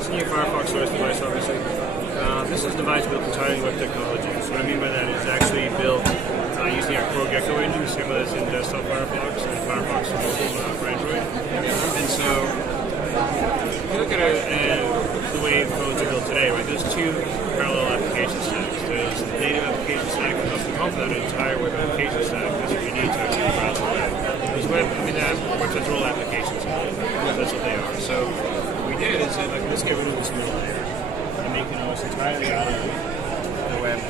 It's a new Firefox OS device, obviously. This is a device built entirely with technology. So what I mean by that is actually built using our core Gecko engine, similar that's in desktop Firefox and Firefox mobile for Android. And so, if you look at the way phones are built today, right, there's two parallel application stacks. There's the native application stack that comes to come for that entire web application stack. That's what you need to actually browse the web. There's websites are all applications. That's what they are. So what we did is like, let's get rid of this middle layer and make it almost entirely out of the web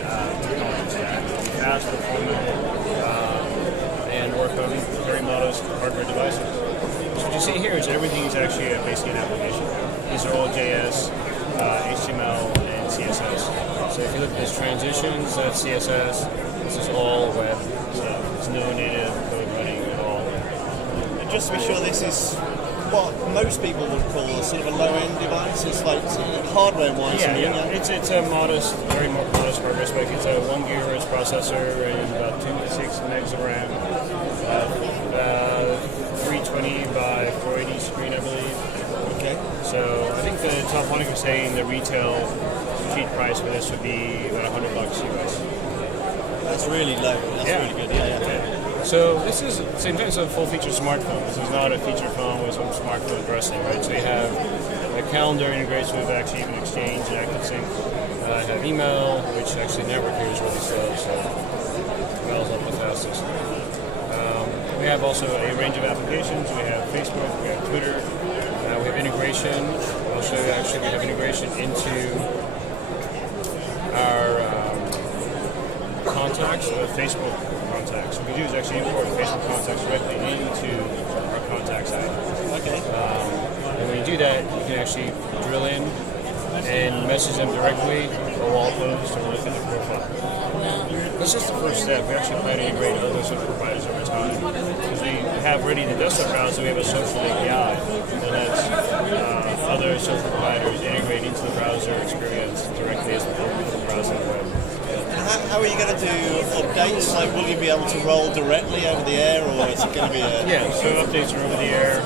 technology stack. Fast, performant, and work on very modest hardware devices. So what you see here is everything is actually basically an application. These are all JS, HTML, and CSS. So if you look at this transitions, that's CSS. This is all web stuff. There's no native code running at all. And just to be sure, this is what most people would call a sort of a low-end device. It's like hardware-wise. Yeah. It's a modest, very modest hardware spec. It's a 1 GHz processor and about 2 to 6 megs of RAM. 320 by 480 screen, I believe. Okay. So I think the Telefónica was saying the retail cheap price for this would be about $100 US. That's really low. That's really good. Yeah. So this is same thing as a full-feature smartphone. This is not a feature phone with some smartphone wrestling, right? So you have a calendar integrates with actually even Exchange and ActiveSync. I have email, which actually network here is really slow, so email's not the fastest. We have also a range of applications. We have Facebook, we have Twitter, we have integration. I'll show you actually we have integration into our contacts, Facebook contacts. What we do is actually import Facebook contacts directly into our contacts app. Okay. And when you do that, you can actually drill in and message them directly or wall post or look at the profile. That's just the first step. We actually plan to integrate other social providers over time. Because we have already the desktop browser, we have a social API that lets other social providers integrate into the browser experience directly as the browser web. How are you going to do updates? Like, will you be able to roll directly over the air, or is it going to be a... Yeah, so updates are over the air.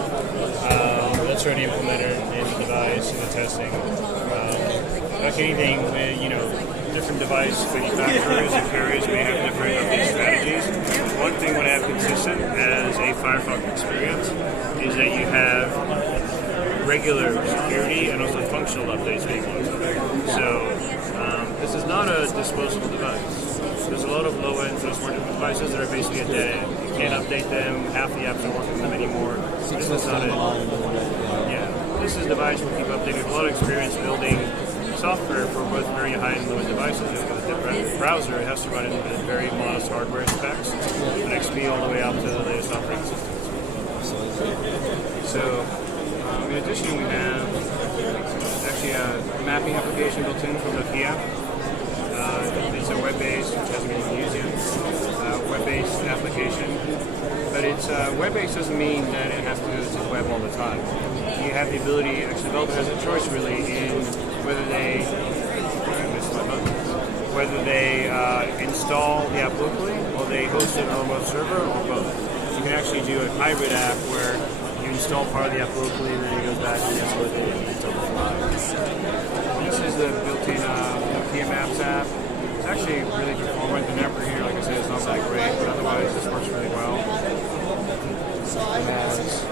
That's already implemented in the device, in the testing. Like anything, with, different device manufacturers and carriers may have different update strategies. One thing we want to have consistent as a Firefox experience is that you have regular security and also functional updates being launched. So this is not a disposable device. There's a lot of low-end smart devices that are basically a dead end. You can't update them, half the apps don't work on them anymore. This is not it. Yeah, this is a device we keep updating. We have a lot of experience building software for both very high and low-end devices. With a different browser, it has to run in very modest hardware specs, from XP all the way up to the latest operating systems. So, in addition, we have actually a mapping application built in from the Nokia. It's a web-based, which hasn't been used yet, web-based application. But it's web-based doesn't mean that it has to go to the web all the time. You have the ability, actually, the developer has a choice really in whether they install the app locally or they host it on a remote server or both. You can actually do a hybrid app where you install part of the app locally and then it goes back and download it and it's on the fly. This is the built-in Nokia Maps app. It's actually really performant. The network here, like I said, is not that great, but otherwise this works really well. It has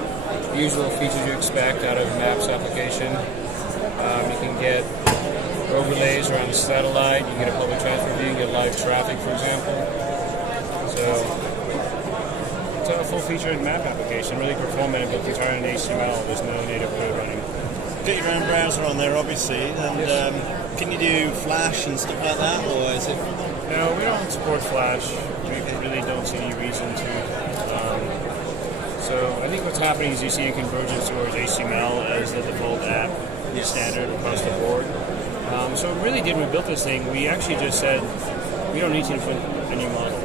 the usual features you expect out of a Maps application. You can get overlays around the satellite, you get a public transfer view, you get live traffic, for example. So it's a full-featured map application, really performant, but entirely in HTML. There's no native code running. Got your own browser on there, obviously, and yes. Can you do Flash and stuff like that, or is it? No, we don't support Flash. We really don't see any reason to. So I think what's happening is you see a convergence towards HTML as the default app standard across the board. So it really did, when we built this thing, we actually just said, we don't need to put a new model.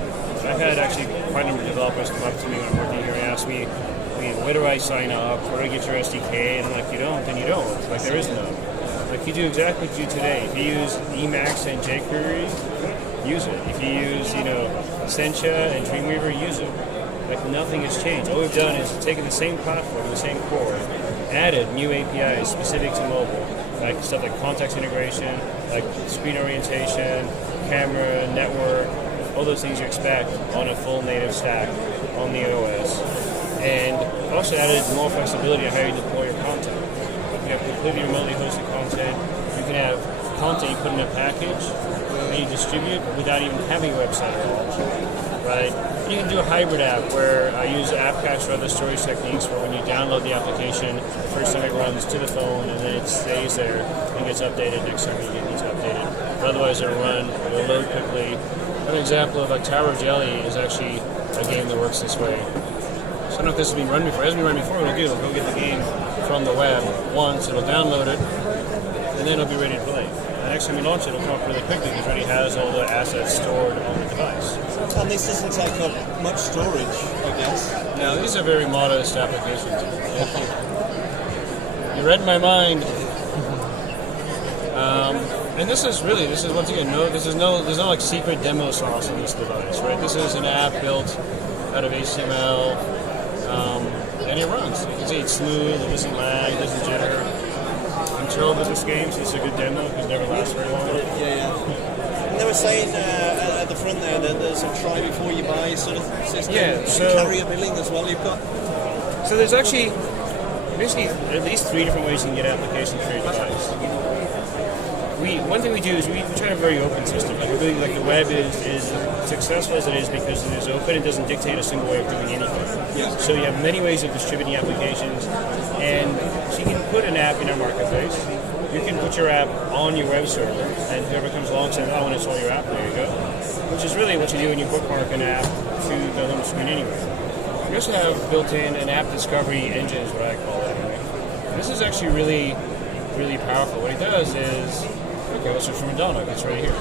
I've had actually quite a number of developers come up to me when I'm working here and ask me, where do I sign up? Where do I get your SDK? And I'm like, you don't, then you don't. Like, there is none. Like, you do exactly what you do today. If you use Emacs and jQuery, use it. If you use, Sencha and Dreamweaver, use it. Like, nothing has changed. All we've done is taken the same platform, the same core, added new APIs specific to mobile, like stuff like context integration, like screen orientation, camera, network, all those things you expect on a full native stack on the OS. And also added more flexibility on how you deploy your content. You can have completely remotely hosted content. You can have content you put in a package and you distribute without even having a website at all, right? And you can do a hybrid app where I use app cache or other storage techniques where when you download the application, the first time it runs to the phone and then it stays there and gets updated next time you need to update it. But otherwise it'll run, it'll load quickly. An example of like Tower of Jelly is actually a game that works this way. So I don't know if this has been run before. It hasn't been run before. It'll go get the game from the web once. It'll download it, and then it'll be ready to play. The next time you launch it, it'll come up really quickly because it already has all the assets stored on the device. And this doesn't take up much storage, I guess. Now, these are very modest applications. You read my mind. And this is once again, there's no like secret demo sauce on this device, right? This is an app built out of HTML, and it runs. You can see it's smooth, it doesn't lag, it doesn't jitter. Internal business games, it's a good demo because it never lasts very long. Yeah. And they were saying at the front there that there's a try before you buy sort of system. Yeah, so carrier billing as well you've got. So there's actually basically at least 3 different ways you can get applications for your device. One thing we do is we try to have a very open system. Like we really like the web is successful as it is because it is open. It doesn't dictate a single way of doing anything. Yeah. So you have many ways of distributing applications, and so you can put an app in our marketplace. You can put your app on your web server, and whoever comes along says, "I want to install your app." There you go. Which is really what you do when you bookmark an app to the home screen anyway. We also have built-in an app discovery engine, is what I call it. Anyway. This is actually really, really powerful. What it does is okay, let's search for Madonna. It's right here.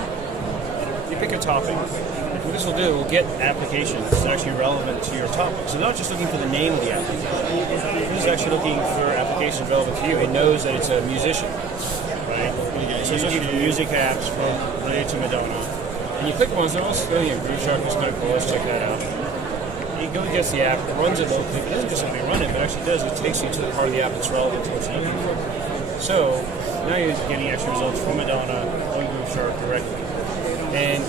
You pick a topic. What this will do, it will get applications that are actually relevant to your topic. So not just looking for the name of the application. This is actually looking for applications relevant to you. It knows that it's a musician, right? So it's looking for music apps related to Madonna. And you click ones that are familiar. Groove Shark is kind of cool. Let's check that out. You go and get the app, runs it locally. It doesn't just simply run it, but actually does. It takes you to the part of the app that's relevant to what you're looking for. So now you're getting actual results from Madonna on Groove Shark directly. And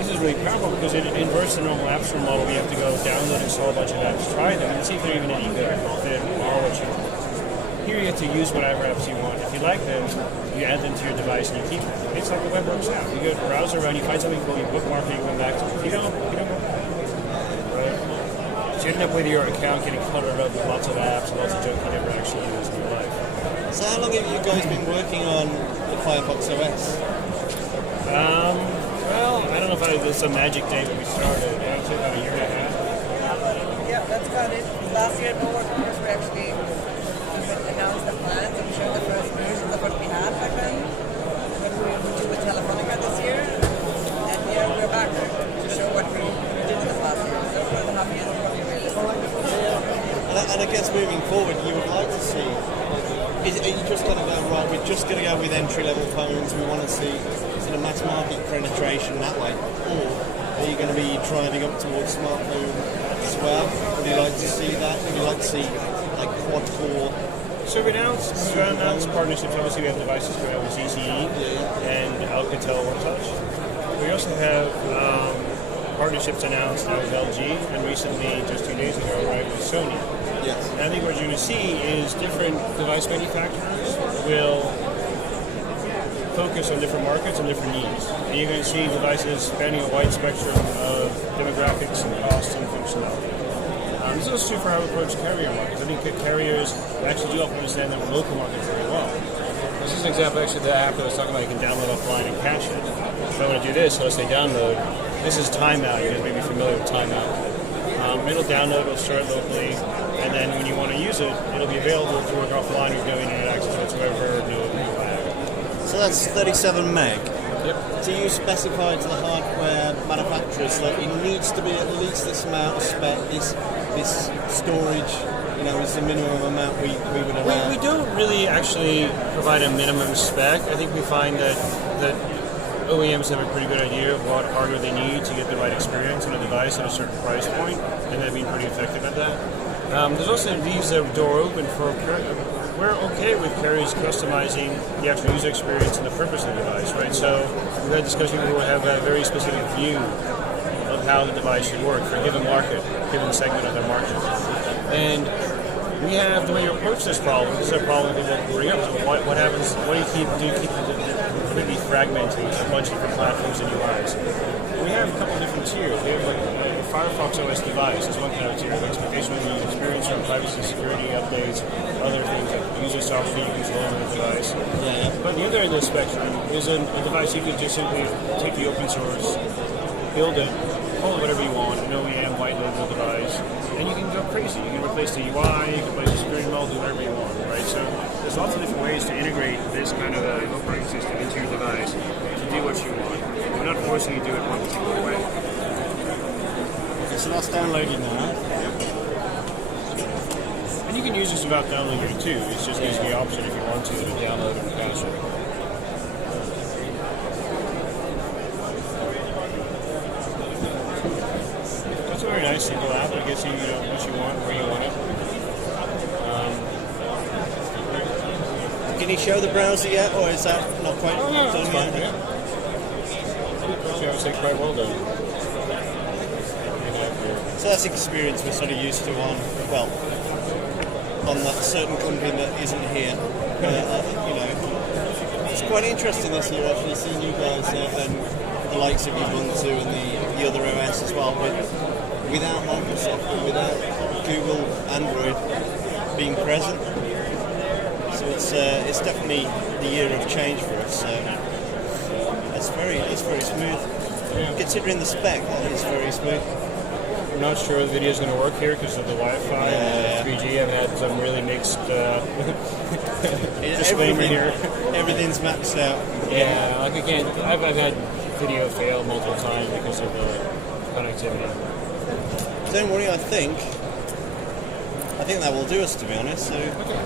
this is really powerful because it inverts the normal App Store model. We have to go download and install a bunch of apps, try them, and see if they're even any good, if they are what you want. Here you get to use whatever apps you want. If you like them, you add them to your device and you keep them. It's like the web works out. You go to browser around, you find something cool, you bookmark it, you come back to it. You don't go back. Right? So you end up with your account getting cluttered up with lots of apps and lots of junk you never actually use in your life. So how long have you guys been working on the Firefox OS? Well, I don't know if there's some magic date when we started. I would say about a year and a half. Yeah, that's about it. Last year at Mobile Congress, we actually announced the plans and showed the first versions of what we had back then. But we will do with Telefonica this year. And here we're back to show what we did in the past year. So we're the happiest with what we really. And I guess moving forward, you would like to see, are you just going to go, right, we're just going to go with entry-level phones, we want to see sort of mass market penetration that way, or are you going to be driving up towards smartphone as well? Would you like to see that? Would you like to see like quad-core? So we've announced partnerships. Obviously, we have devices going out with ZTE and Alcatel One Touch. We also have partnerships announced now with LG, and recently, just 2 days ago, right, with Sony. Yes. And I think what you're going to see is different device manufacturers will focus on different markets and different needs. And you're going to see devices spanning a wide spectrum of demographics and cost and functionality. This is also true for how we approach carrier markets. I think that carriers actually do often understand their local market very well. This is an example actually of the app that I was talking about. You can download offline and cache it. If I want to do this, so let's say download. This is timeout. You guys may be familiar with timeout. It'll download, it'll start locally, and then when you want to use it, it'll be available to work offline with no internet access whatsoever, no lag. So that's 37 meg. Yep. Do you specify to the hardware manufacturers that it needs to be at least this amount of spec, this storage, is the minimum amount we would allow? We don't really actually provide a minimum spec. I think we find that OEMs have a pretty good idea of what hardware they need to get the right experience on a device at a certain price point, and they've been pretty effective at that. There's also leaves the door open for we're okay with carriers customizing the actual user experience and the purpose of the device, right? So we've had discussions where we have a very specific view of how the device should work for a given market, given segment of their market. And we have the way to approach this problem. This is a problem that we'll bring up. So what happens? What do you keep completely fragmenting a bunch of different platforms and UIs? We have a couple different tiers. We have like a Firefox OS device is one kind of tier. The expectation of the user experience from privacy, security updates, other things like user software you control on the device. Yeah. But the other end of the spectrum is a device you can just simply take the open source, build it, call it whatever you want, an OEM white label device, and you can go crazy. You can replace the UI, you can replace the security model, do whatever you want, right? So there's lots of different ways to integrate this kind of operating system into your device to do what you want. We're not forcing you to do it one particular way. Okay, so that's downloaded now. And you can use this without downloading it too. It's just using the option if you want to download and cache it. That's a very nice simple app. It gets you, what you want, where you want it. Can you show the browser yet, or is that not quite done Fine, yet? yeah. I would say quite well done. So that's experience we're sort of used to on that certain company that isn't here. It's quite interesting this year actually seeing you guys and the likes of Ubuntu and the other OS as well, but without Microsoft and without Google Android being present. So it's definitely the year of change for us. It's very smooth. Yeah. Considering the spec, that is very smooth. I'm not sure the video is going to work here because of the Wi-Fi and 3G. I've had some really mixed disclaimer here. Everything's maxed out. Yeah, like again, I've had video fail multiple times because of the connectivity. Don't worry, I think that will do us, to be honest. So. Okay.